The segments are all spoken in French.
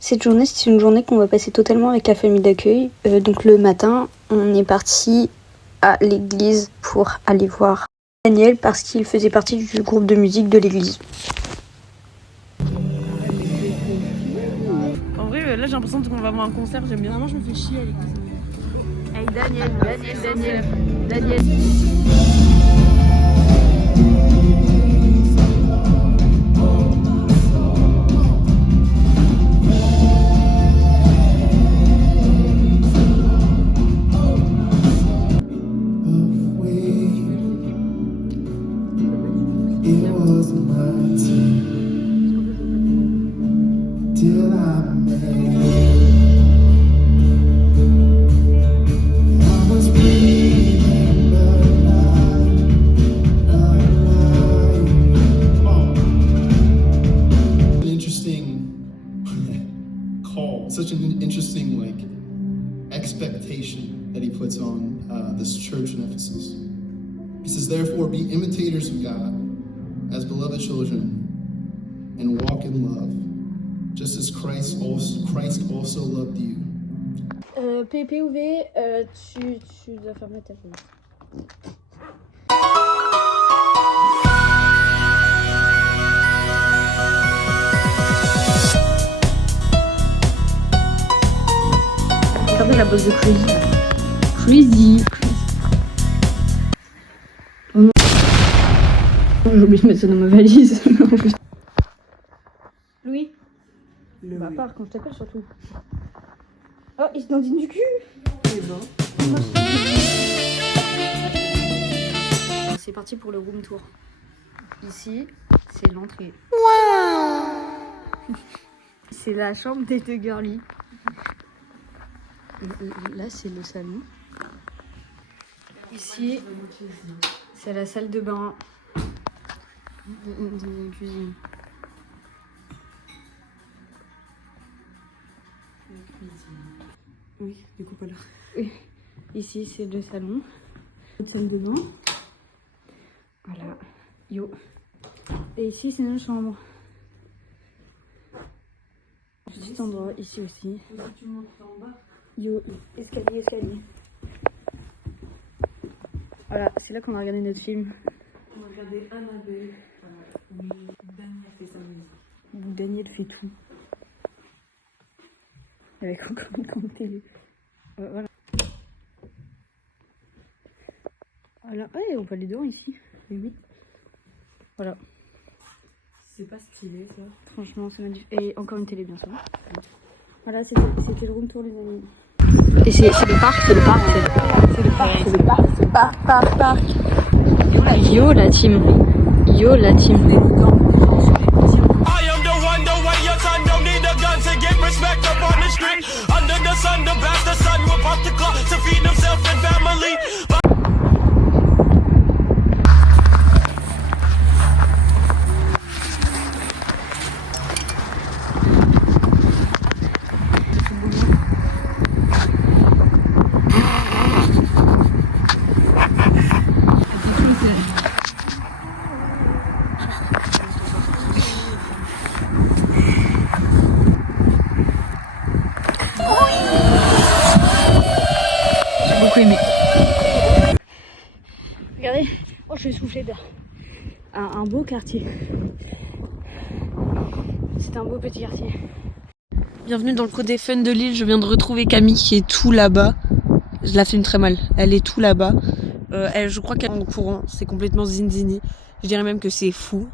Cette journée, c'est une journée qu'on va passer totalement avec la famille d'accueil. Donc le matin, on est parti à l'église pour aller voir Daniel parce qu'il faisait partie du groupe de musique de l'église. En vrai, là j'ai l'impression qu'on va voir un concert, j'aime bien. Vraiment, je me fais chier à l'église. Hey Daniel. Such an interesting expectation that he puts on this church in Ephesus. He says, therefore, be imitators of God as beloved children and walk in love, just as Christ also loved you. PPV, tu dois fermer ta fenêtre. Regardez la bosse de Crazy. Oh non. J'ai oublié de mettre ça dans ma valise. Louis. Bah part quand je t'appelle surtout. Oh, il se dandine du cul. C'est parti pour le room tour. Ici, c'est l'entrée. C'est la chambre des deux girlies. Là, c'est le salon. Ici, c'est la salle de bain de la cuisine. Oui, découpe là. Oui. Ici, c'est le salon. Notre salle de bain. Voilà. Yo. Et ici, c'est notre chambre. Petit endroit, ici aussi. Tu montes en bas. Yo, escalier. Voilà, c'est là qu'on a regardé notre film. On a regardé Annabelle. Oui, Daniel fait sa musique. Où Daniel fait tout. Avec encore une grande télé. Voilà. Voilà. Ouais, on peut aller dehors ici. Oui. Voilà. C'est pas stylé ça. Franchement, c'est magnifique. Et encore une télé, bien sûr. Voilà, c'était le room tour, les amis. Et c'est le parc. Yo la team. J'ai beaucoup aimé. Regardez, oh je suis soufflée d'air. Un beau quartier. C'est un beau petit quartier. Bienvenue dans le côté fun de l'île, je viens de retrouver Camille qui est tout là-bas. Je la filme très mal, elle est tout là-bas. Je crois qu'elle est en courant, c'est complètement zinzini. Je dirais même que c'est fou.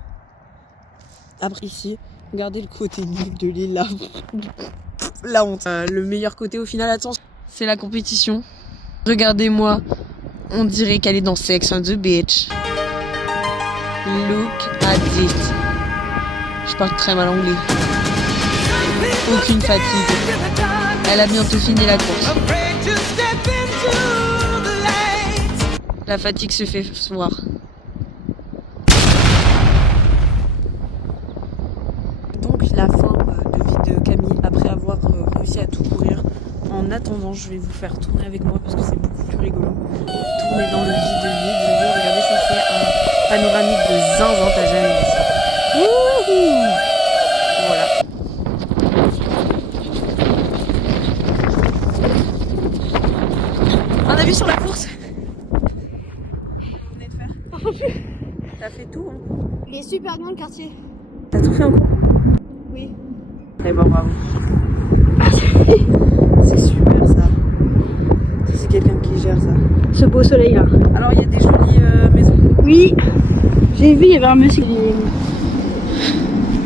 Après ici, regardez le côté nul de l'île là. La honte. Le meilleur côté au final, attends, c'est la compétition. Regardez-moi, on dirait qu'elle est dans Sex on the Beach. Look at it. Je parle très mal anglais. Aucune fatigue. Elle a bientôt fini la course. La fatigue se fait voir. Donc la fin de vie de Camille après avoir réussi à tout courir. En attendant, je vais vous faire tourner avec moi parce que c'est beaucoup plus rigolo. Tourner dans le vide. panoramique de zinzin, t'as jamais vu ça. Wouhou. Voilà. Un avis sur la course? Vous venez de faire? T'as fait tout, hein? Il est super grand le quartier. T'as tout fait en cours? Oui. Eh ben bravo. C'est super ça. C'est quelqu'un qui gère ça. Ce beau soleil là. Alors il y a des jolies maisons. Oui. J'ai vu, il y avait un monsieur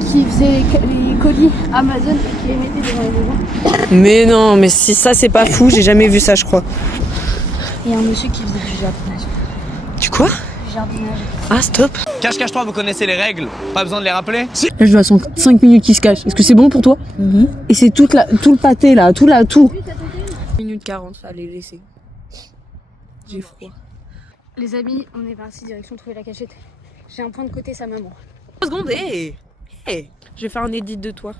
qui faisait les colis Amazon et qui les mettait devant les maisons. Mais non, mais si ça c'est pas fou, j'ai jamais vu ça je crois. Et un monsieur qui faisait du jardinage. Tu quoi? Du jardinage. Ah stop. Cache-cache-toi, vous connaissez les règles. Pas besoin de les rappeler. Là je dois 5 minutes qui se cachent. Est-ce que c'est bon pour toi? Et c'est tout le pâté là, tout. 1 minute 40, allez laissez. J'ai froid. Les amis, on est parti direction trouver la cachette. J'ai un point de côté sa maman. 2 secondes, hé. Je vais faire un edit de toi.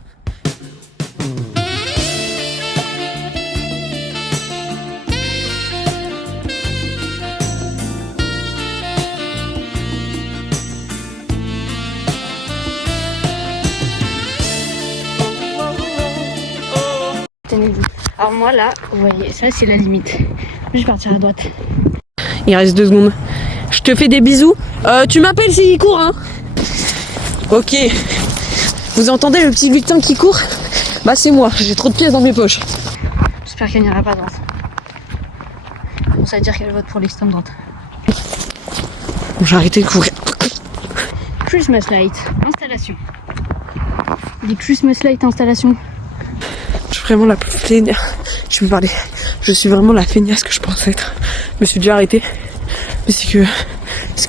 Tenez-vous. Alors moi là, vous voyez, ça c'est la limite. Je vais partir à droite. Il reste 2 secondes. Je te fais des bisous. Tu m'appelles s'il court, hein? Ok. Vous entendez le petit lutin qui court? Bah c'est moi, j'ai trop de pièces dans mes poches. J'espère qu'elle n'ira pas à droite. Bon, ça veut dire qu'elle vote pour l'extrême droite. Bon, j'ai arrêté de courir. Christmas light, installation. Des Christmas light installation. Je suis vraiment la plus feignasse. Je me parlais. Je suis vraiment la feignasse que je pense être. Je me suis déjà arrêtée. Mais c'est que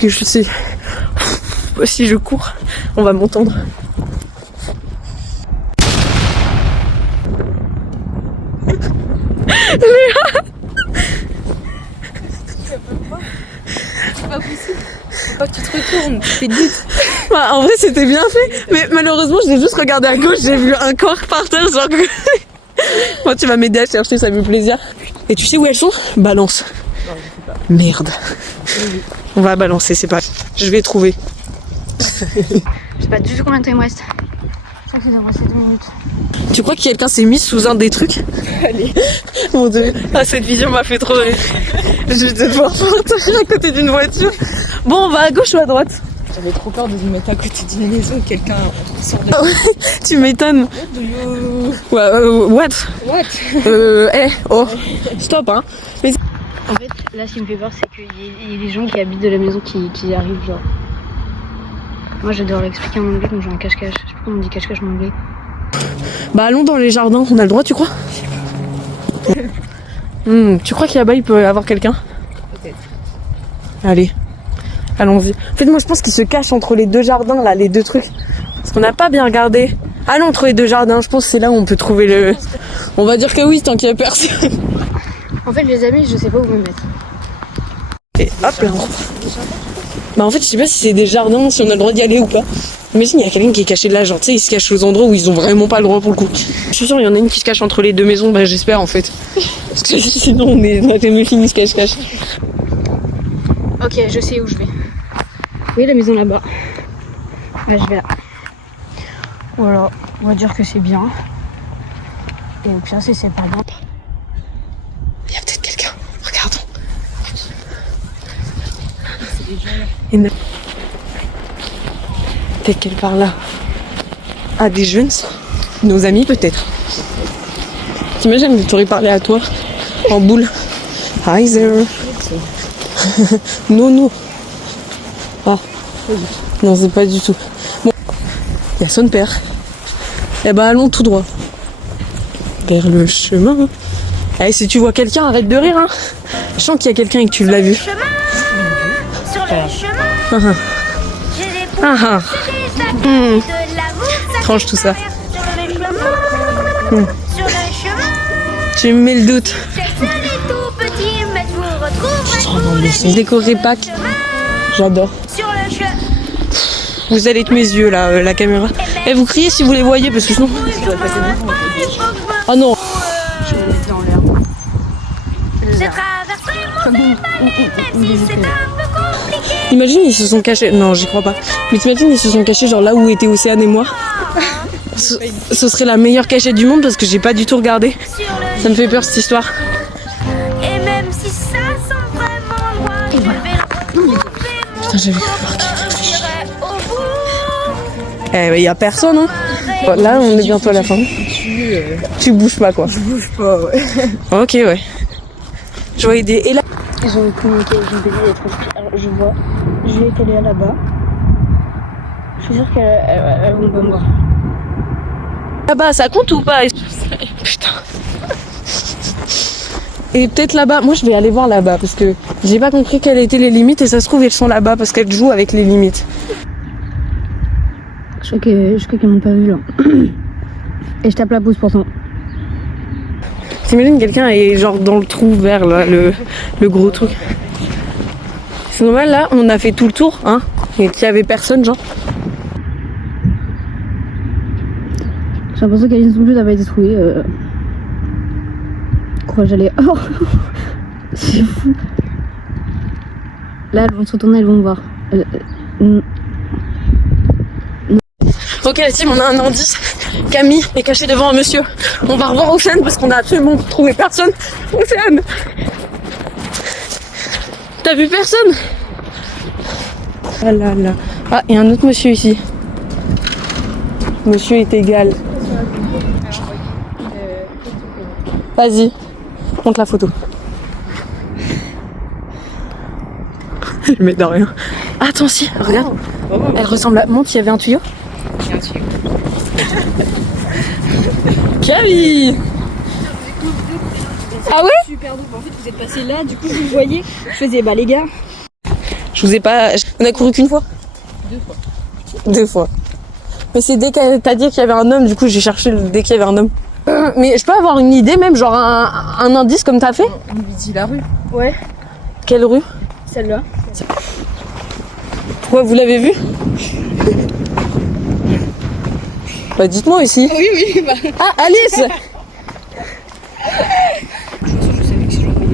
je sais. Si je cours, on va m'entendre. C'est pas possible. Faut pas que tu te retournes, tu fais du but. Bah, en vrai, c'était bien fait. Mais malheureusement, j'ai juste regardé à gauche, j'ai vu un corps par terre. Genre... Moi, tu vas m'aider à chercher, ça me fait plaisir. Et tu sais où elles sont? Balance. Non, je sais pas. Merde. Oui. On va balancer, c'est pas. Je vais trouver. Je sais pas du tout combien de temps il me reste. Je crois qu'il doit me rester 2 minutes. Tu crois que quelqu'un s'est mis sous un des trucs? Allez. Mon Dieu. Ah, cette vision m'a fait trop rire. Je vais devoir partir à côté d'une voiture. Bon, on va à gauche ou à droite? J'avais trop peur de me mettre à côté d'une maison où quelqu'un sort de... Tu m'étonnes. Ouais, what? Oh, stop, hein. Mais... En fait, là, ce qui me fait peur, c'est qu'il y a des gens qui habitent de la maison qui arrivent, genre. Moi, je vais devoir l'expliquer en anglais, donc j'ai un cache-cache. Je sais pas comment on dit cache-cache en anglais. Bah, allons dans les jardins. On a le droit, tu crois? Tu crois qu'il y a là-bas, il peut y avoir quelqu'un? Peut-être. Allez, allons-y. En fait, moi, je pense qu'il se cache entre les 2 jardins, là, les 2 trucs. Parce qu'on n'a pas bien regardé. Allons entre les 2 jardins. Je pense que c'est là où on peut trouver le... On va dire que oui, tant qu'il y a personne. En fait, les amis, je sais pas où me mettre. Et hop là. Bah en fait je sais pas si c'est des jardins, si on a le droit d'y aller ou pas. Imagine il y a quelqu'un qui est caché là, genre tu sais il se cache aux endroits où ils ont vraiment pas le droit pour le coup. Je suis sûre il y en a une qui se cache entre les 2 maisons, bah j'espère en fait. Parce que sinon on est dans la fini se cache. Ok, je sais où je vais. Oui, la maison là-bas. Là, je vais là. Voilà, on va dire que c'est bien. Et au pire, si c'est pas bien. Il y a peut-être quelqu'un, regardons. Peut-être qu'elle parle là. Ah, des jeunes, nos amis peut-être. T'imagines, elle t'aurait parlé à toi en boule. Hi there. Non. Ah, non, c'est pas du tout. Bon, il y a son père. Eh ben, allons tout droit. Vers le chemin. Allez, si tu vois quelqu'un, arrête de rire, hein. Je sens qu'il y a quelqu'un et que tu l'as vu. Sur le chemin, j'ai des poules, j'ai des sapins, de l'amour, Tranche tout ça. sur le chemin, sur le chemin, Tu me mets le doute. c'est seul et tout petit, mais je vous retrouverai Décoré Pâques. J'adore. sur le chemin. Vous allez être mes yeux là, la caméra. Et vous criez si vous les voyez parce que sinon. Ah non. Je vais me mettre dans l'air. J'ai traversé mon même si c'est un peu compliqué. Imagine, ils se sont cachés. Non, j'y crois pas. Mais t'imagines, ils se sont cachés genre là où étaient Océane et moi. Ce serait la meilleure cachette du monde parce que j'ai pas du tout regardé. Ça me fait peur cette histoire. Et même si ça semble vraiment loin, je vais le retrouver. Putain, j'avais peur. J'irai au bout. Eh, y a personne, hein. Bon, là, on est bientôt à la fin. Tu bouges pas, quoi. Je bouge pas, ouais. Ok, ouais. Je vais aider. Et là. Ils ont communiqué avec une petite lettre. Alors je vois Juliette, elle est là-bas. Je suis sûre qu'elles vont pas me voir. Là-bas, ça compte ou pas? Putain. Et peut-être là-bas. Moi, je vais aller voir là-bas parce que j'ai pas compris quelles étaient les limites et ça se trouve, elles sont là-bas parce qu'elles jouent avec les limites. Je crois qu'elles m'ont pas vu là. Et je tape la pause pourtant. T'imagines quelqu'un est genre dans le trou vert là, le gros truc. C'est normal là, on a fait tout le tour, hein, et qu'il y avait personne genre. J'ai l'impression qu'Aline non plus n'a pas été trouvée. Courage d'aller. Oh c'est fou. Là elles vont se retourner, elles vont me voir. Ok la team, on a un indice. Camille est cachée devant un monsieur. On va revoir Océane parce qu'on a absolument trouvé personne. Océane, t'as vu personne? Ah là là. Ah, il y a un autre monsieur ici. Monsieur est égal. Vas-y, monte la photo. Mais de rien. Attends, si, regarde. Elle ressemble à. Monte, il y avait un tuyau. Il y a un tuyau. Camille! Ah ouais? Super doux. En fait vous êtes passé là, du coup vous le voyez. Je faisais bah les gars. Je vous ai pas. On a couru qu'une fois? 2 fois. Mais c'est dès que t'as dit qu'il y avait un homme, du coup j'ai cherché dès qu'il y avait un homme. Mais je peux avoir une idée même, genre un indice comme t'as fait? On lui dit la rue. Ouais, Quelle rue? celle-là. Pourquoi vous l'avez vu? Bah dites-moi ici. Oui, oui, bah. Ah Alice!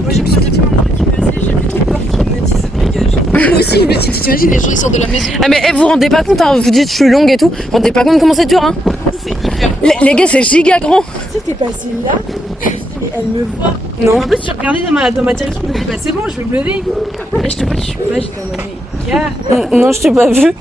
Moi j'ai besoin de dire, j'ai trop peur qu'ils me disent dégage. Moi aussi, je me dis, t'imagines, les gens ils sortent de la maison. Ah mais vous vous rendez pas compte, hein, vous dites je suis longue et tout, vous vous rendez pas compte comment c'est dur hein? C'est hyper. Les gars c'est giga grand. Tu sais, t'es passé là, je me suis dit, mais elle me voit. Non. En plus, tu regardais dans ma direction, je me dis, bah c'est bon, je vais me lever. Là, je te vois, je suis pas, j'étais en mode, mais gars. Non, je t'ai pas vu.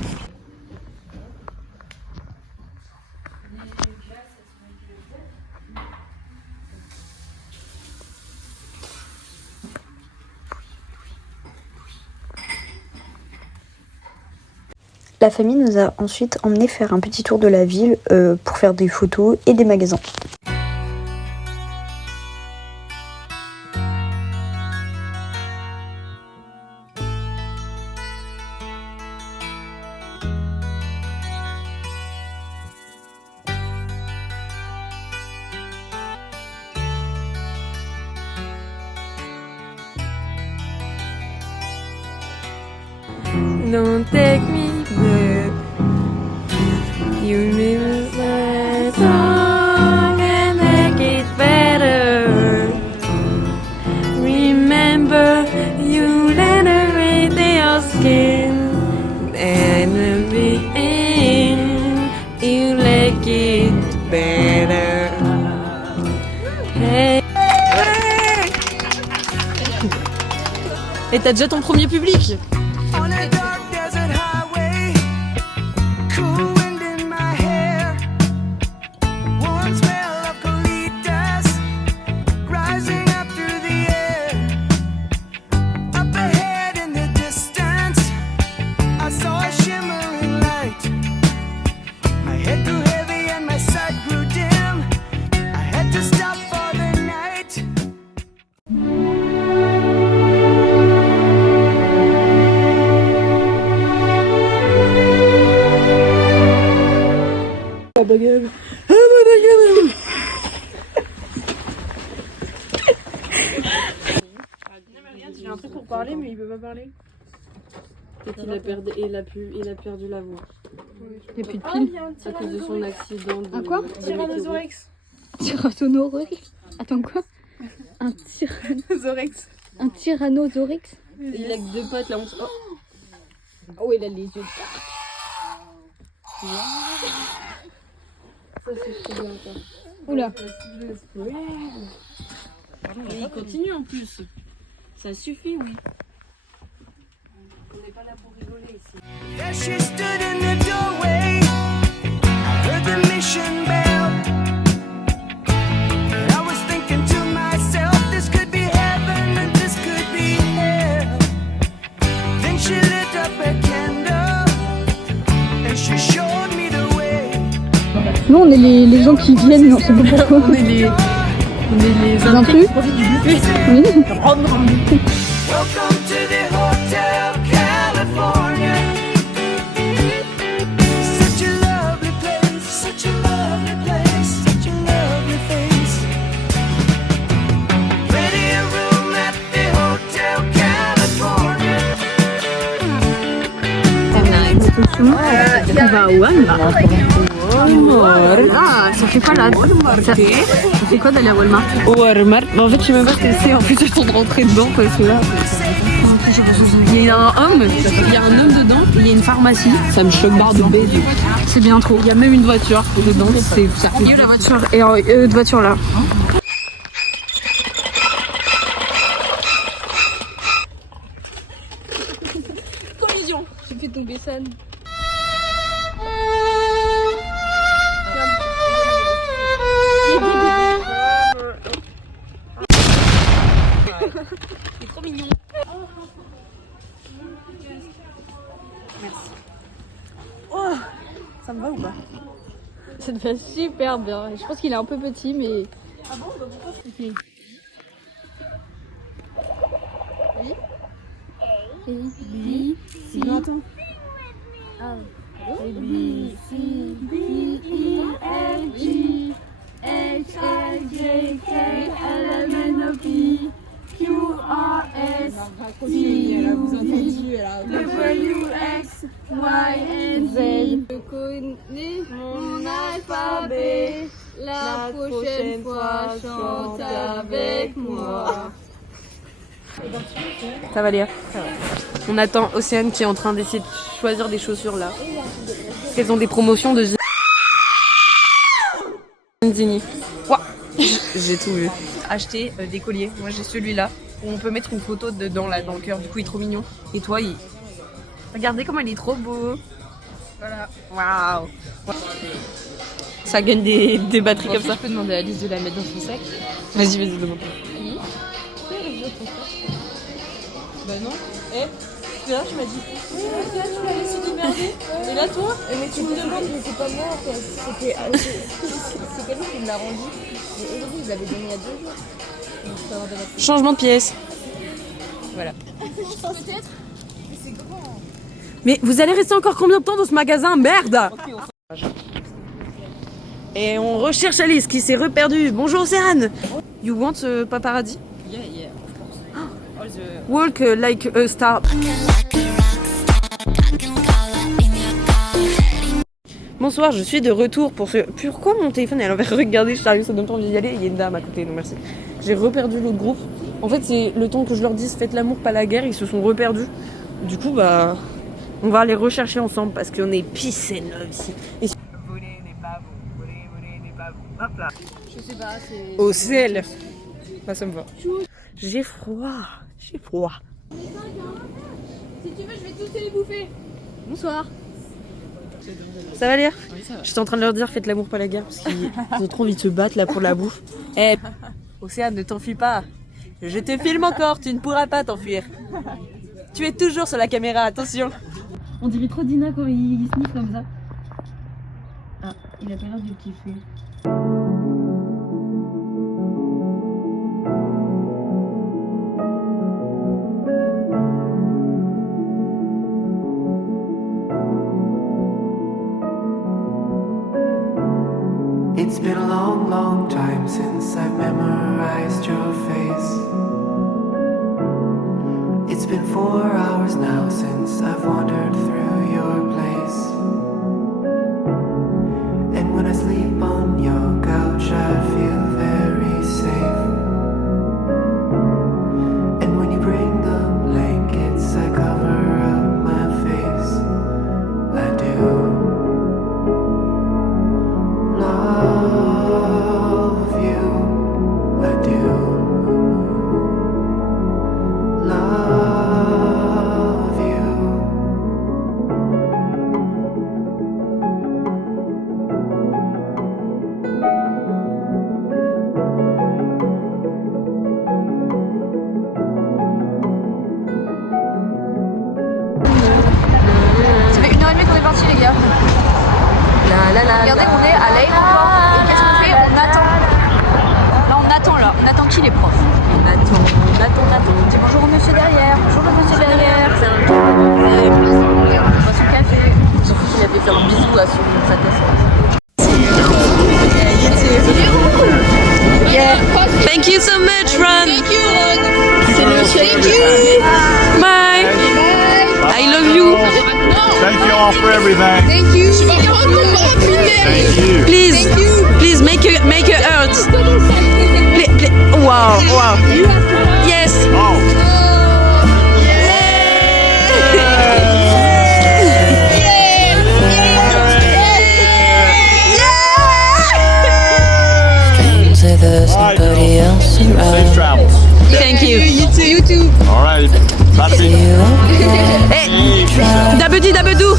La famille nous a ensuite emmenés faire un petit tour de la ville pour faire des photos et des magasins. Don't take me back. You remember my song and make it better. Remember you let her in your skin. And in the end, you like it better. Hey. Et t'as déjà ton premier public? On a dark desert highway, cool wind in my hair, warm smell of colitas rising up through the air. Up ahead in the distance, I saw a shimmering light. My head grew heavy and my sight grew dim. I had to stop for the night. J'ai un truc pour parler, mais il peut pas parler. Peut-être qu'il a perdu la voix. Il n'y a plus de piles. À cause de son accident de... Un quoi? Tyrannosaurus. Tyrannosaurix. Attends quoi? Un Zorex. tyrannosaurix? Il a que 2 pattes là. Oh. Oh, il a les yeux. Ça, c'est trop bien, quoi. Oula. Et il continue en plus. Ça suffit, oui. There she stood in the doorway. I heard the mission bell. And I was thinking to myself, this could be heaven and this could be hell. Then she lit up a candle and she showed me the way. Nous, on est les gens qui viennent, mais on sait pas pourquoi. On est les intrus. Oui. Welcome to the Hotel California. Such a lovely place, such a lovely place, such a lovely face. Ready a room at the Hotel California. On va à Walmart. Ah, ça fait quoi là? Ça fait quoi d'aller à Walmart? Walmart. Bah, en fait, je sais même pas ce que c'est. En fait, je suis de rentrer dedans parce que là. Il y a un homme dedans, il y a une pharmacie. Ça me choque barre de baiser. C'est bien trop. Il y a même une voiture dedans. C'est ça. Il y a la voiture et de voiture là. Collision. J'ai fait tomber San. C'est trop mignon. Oh, ça me va ou pas? Ça te fait super bien. Je pense qu'il est un peu petit, mais. Ah bon? Bah pourquoi? Ok. Oui. A, B, C. Non, attends. A, B, C, D, E, F, G, H, I, J, K, L, M, N, O, P, Q, R, S, T, U, V, W, X, Y, and Z. Je connais mon alphabet. La prochaine fois, chante avec moi. Ça va Léa. On attend Océane qui est en train d'essayer de choisir des chaussures là. Parce qu'elles ont des promotions de Zini. Ouah, j'ai tout vu. Acheter des colliers. Moi j'ai celui-là où on peut mettre une photo dedans là dans le cœur. Du coup il est trop mignon. Et toi il... Regardez comment il est trop beau. Voilà. Waouh. Ça gagne des batteries comme ça. Je peux demander à Alice de la mettre dans son sac. Vas-y demande. Bah non. Là, tu m'as dit, là, tu m'as laissé démerder. Et là, toi, mais tu me demandes, mais c'est pas moi, quoi. C'est quelqu'un qui me l'a rendu. Mais aujourd'hui, je l'avais donné il y a 2 jours. Donc, je peux avoir de la... Changement de pièce. Voilà. Peut-être, mais c'est grand. Mais vous allez rester encore combien de temps dans ce magasin? Merde! Et on recherche Alice qui s'est reperdue. Bonjour Océane! You want paparazzi? Yeah, of course. Walk like a star. Bonsoir, je suis de retour pour ce... Pourquoi mon téléphone est à l'envers? Regardez, je suis arrivée, ça donne pas envie d'y aller. Il y a une dame à côté, donc merci. J'ai reperdu l'autre groupe. En fait, c'est le temps que je leur dise faites l'amour, pas la guerre. Ils se sont reperdus. Du coup, bah... on va les rechercher ensemble parce qu'on est peace and love ici. Et... Voler n'est pas bon, voler n'est pas bon. Hop là. Je sais pas, c'est... Au sel. Bah, ça me va. J'ai froid. J'ai froid. Si tu veux, je vais tous les bouffer. Bonsoir. Ça va Léa? Oui, ça va. J'étais en train de leur dire faites l'amour pas la guerre parce qu'ils ont trop envie de se battre là pour la bouffe. Eh, Océane, ne t'enfuis pas. Je te filme encore, tu ne pourras pas t'enfuir. Tu es toujours sur la caméra, attention. On dirait trop Dina quand il sniffe comme ça. Ah, il a pas l'air de le kiffer. It's been a long, long time since I've memorized your face. It's been 4 hours now since I've wandered through your place. And when I sleep on your couch, I feel very safe. And when you bring the blankets, I cover up my face. parti les gars. Regardez, on est à l'aéroport. Et qu'est-ce qu'on fait? On attend. Là, on attend qui les profs? On attend. On dit bonjour au monsieur derrière. Bonjour le monsieur derrière. C'est un on boit son café. J'ai cru qu'il avait fait un bisou à sa tête. Yeah. Thank you so much, Ron. Thank you, Ron. Thank you. Bye. I love you. Thank you all for everything. Thank you. Thank you. Please make a heart. Wow. Yes. Oh. There's nobody else Safe around. travels. Thank you. You too. All right. Bye. Hey, dabedi dabedou.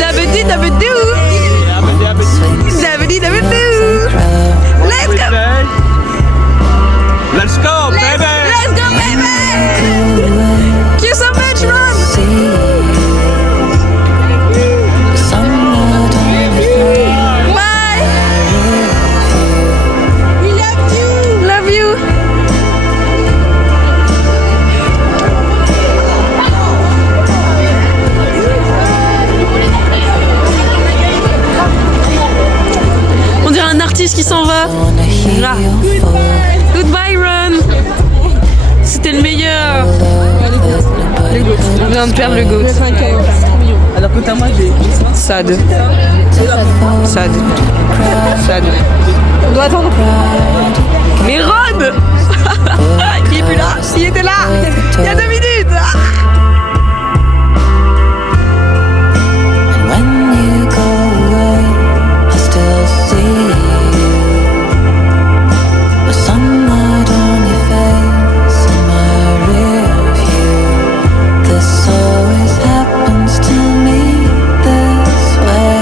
Dabedi dabedou. Dabedi dabedou. Let's go. Let's go, baby. Let's go, baby. Thank you so much, Ron. Bye. We love you. Love you. On dirait un artiste qui s'en va. Là. Goodbye, Ron. C'était le meilleur. On vient de perdre le goat. Alors que moi j'ai Sad. On doit attendre. Mais Ron il est plus là. Il était là il y a 2 minutes. And when you go away, I still see you. The sunlight on your face in my rear view. This always happens to me this way.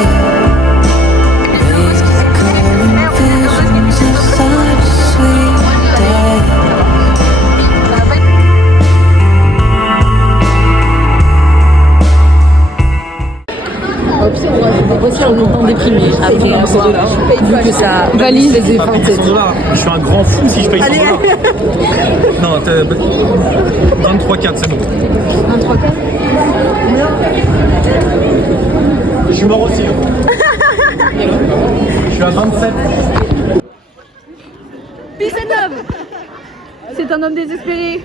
Recurring visions of such sweet days. Voici un montant déprimé après avoir vu que ça valise les effets. Je suis un grand fou si je paye 100 $. Non, 23,4, c'est bon. 23,4. Je suis mort aussi. Je suis à 27. C'est un homme désespéré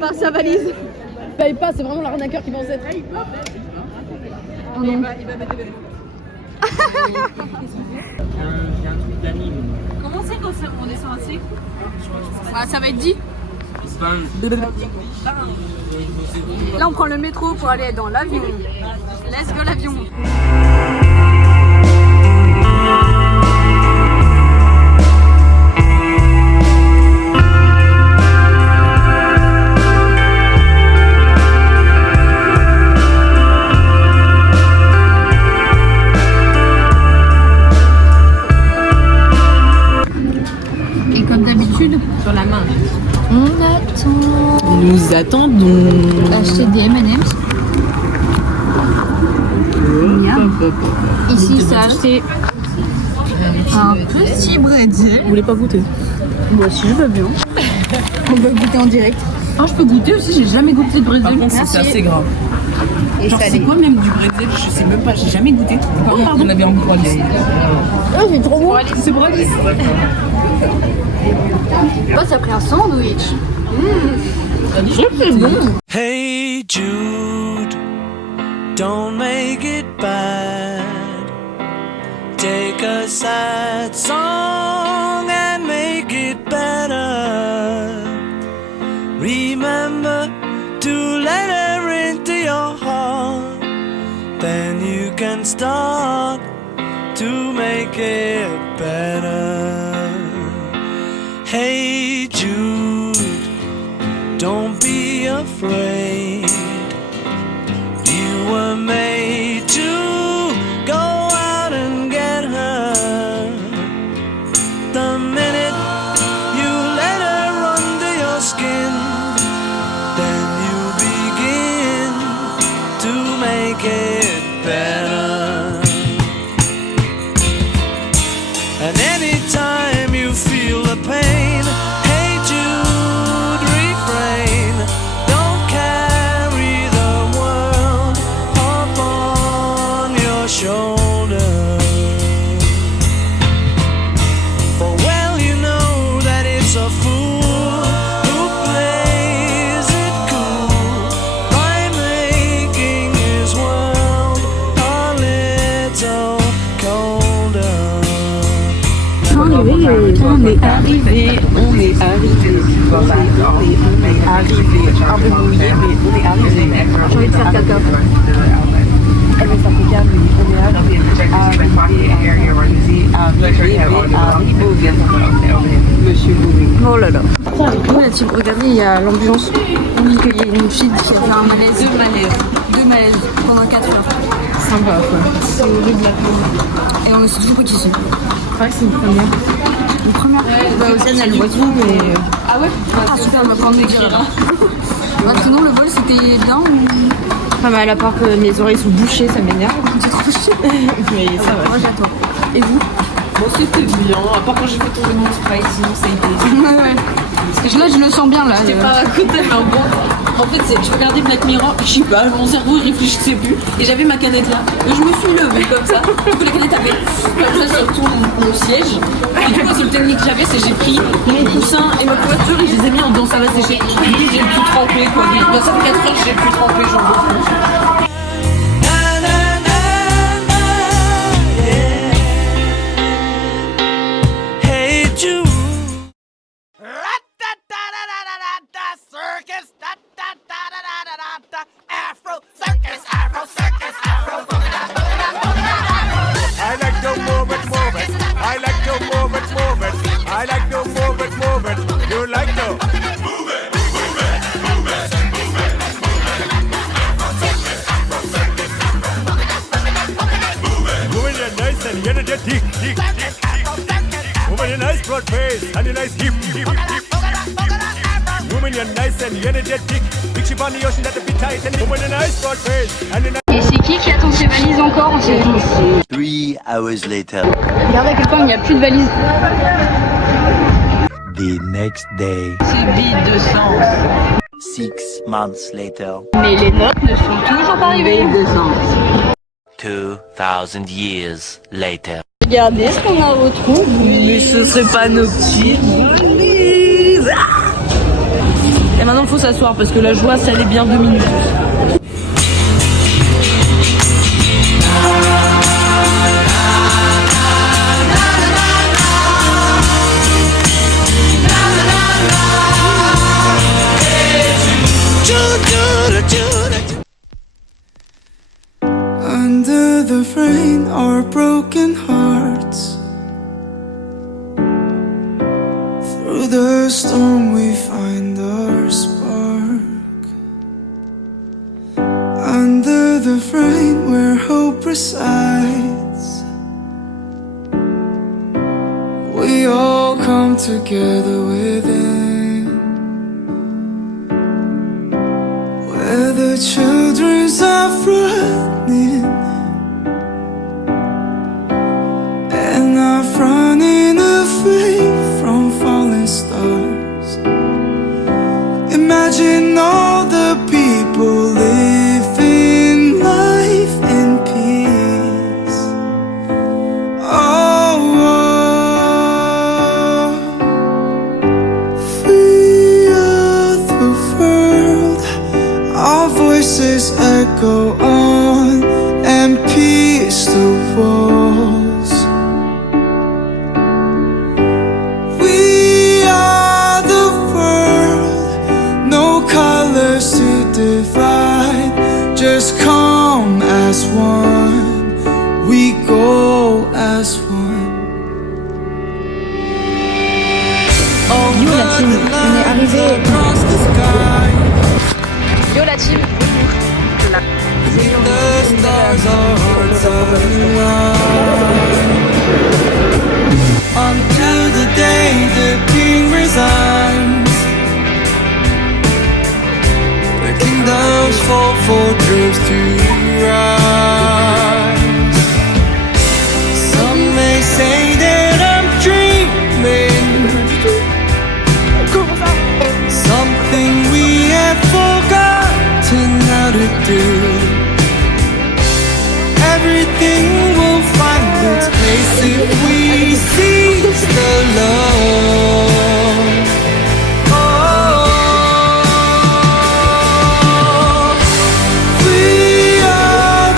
par sa valise. Paye pas, c'est vraiment l'arnaqueur qui pense être. Oh non. Comment c'est quand on descend assez? Ça va être dit. Là on prend le métro pour aller dans l'avion. Let's go l'avion. Et comme d'habitude, sur la main. On attend. Nous attendons. Acheter des M&M's. Miam. Ici, c'est acheté un petit bretzel. Vous voulez pas goûter? Moi aussi, je veux bien. On va goûter en direct. Ah, je peux goûter aussi, j'ai jamais goûté de bretzel. Par contre, c'est assez grave. Et Genre, c'est quoi même du bretzel? Je sais même pas, j'ai jamais goûté. Oh, pardon. On avait un Brolis. Oh, c'est trop bon. C'est Brolis. Bah, ça a pris un sandwich. C'est bon. Hey Jude, don't make it bad. Take a sad song and make it better. Remember to let her into your heart. Then you can start to make it better. Hey Jude, don't be afraid. You were made to go out and get her. The minute you let her under your skin, then you begin to make it On est arrivé. On est arrivé. Un peu mouillé, mais on est arrivé. J'ai envie de faire caca. Elle veut faire caca, mais on est arrivé. Monsieur Bouvet. Oh là là. Oh la team, regardez, il y a l'ambulance. On dit qu'il y a une fille qui a fait un malaise. Deux malaises pendant 4 heures. Sympa quoi. C'est horrible la fin. Et on ne sait toujours pas qui c'est. Je crois que c'est une première. Une première bah, Océane, elle le voit tout, mais. Ah ouais. Ah super, on va prendre des dire. Parce que non, le vol c'était bien ou. Pas mal, à part que mes oreilles sont bouchées, ça m'énerve. C'est trop chiant. Mais ça va. Moi j'attends. Et vous? Bon, c'était bien, à part quand j'ai fait tomber mon Sprite, sinon ça a été. Ouais. Parce que là, je le sens bien là. J'étais pas à côté, mais bon. En fait, je regardais Black Mirror, je sais pas, mon cerveau il réfléchissait plus. Et j'avais ma canette là. Et je me suis levée comme ça. Du coup, la canette avait comme ça sur tout mon siège. Et du coup, la seule technique que j'avais, c'est j'ai pris mon coussin et ma couverture et je les ai mis en dedans, ça va sécher. Du coup, j'ai pu tremper quoi. Bien, ça fait 4 heures que j'ai pu tremper, j'en veux plus. Woman, you're nice broad face and you're nice hip. Woman, you're nice and you're energetic. Big ship on the ocean that be tight and woman, you're nice broad face and you're nice. Et c'est qui attend ses valises encore? On sait tous. 3 hours later. Regardez à quel point il n'y a plus de valises. The next day. C'est vide de sens. 6 months later. Mais les notes ne sont toujours pas arrivées. De sens. 2000 years later. Regardez ce qu'on a retrouvé. Mais ce serait pas nos petites. Et maintenant, il faut s'asseoir parce que la joie, ça allait bien 2 minutes. Under the rain, our broken hearts. Through the storm, we find our spark. Under the rain, where hope resides, we all come together within. Where the children's are running, and I'm running away from falling stars. Imagine all the people living life in peace. Oh, we are the world. Our voices echo on and pierce the walls. We are the world, no colors to divide, just come as one, we go as one. Yo la team, on est arrivé. Yo la team. The stars are hearts align. Until the day the king resigns, the kingdoms fall for dreams to rise. Some may say that I'm dreaming, something we have forgotten how to do. Everything will find its place if we seize the love. Oh, we are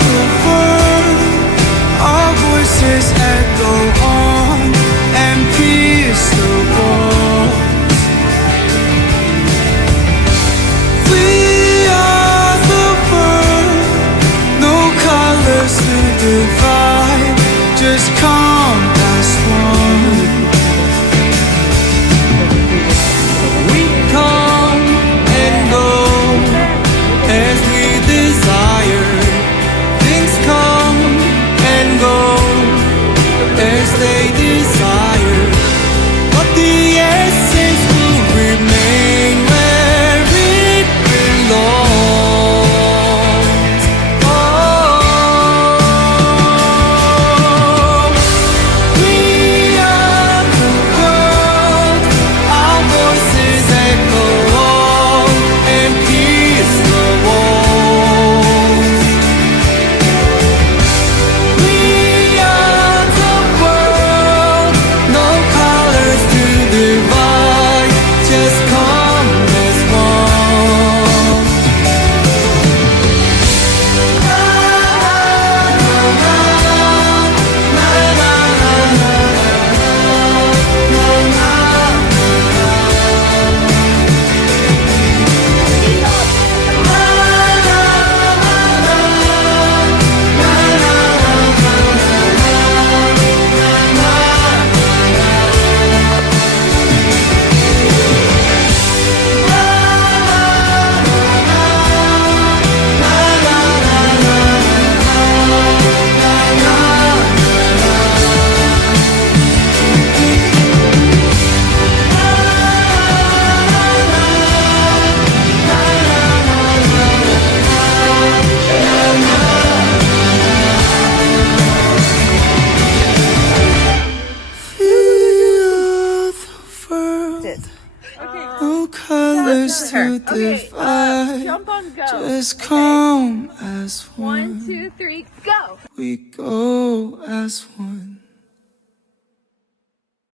No colors to divide. Jump on go. Just come as one. 1, 2, 3, go. We go as one.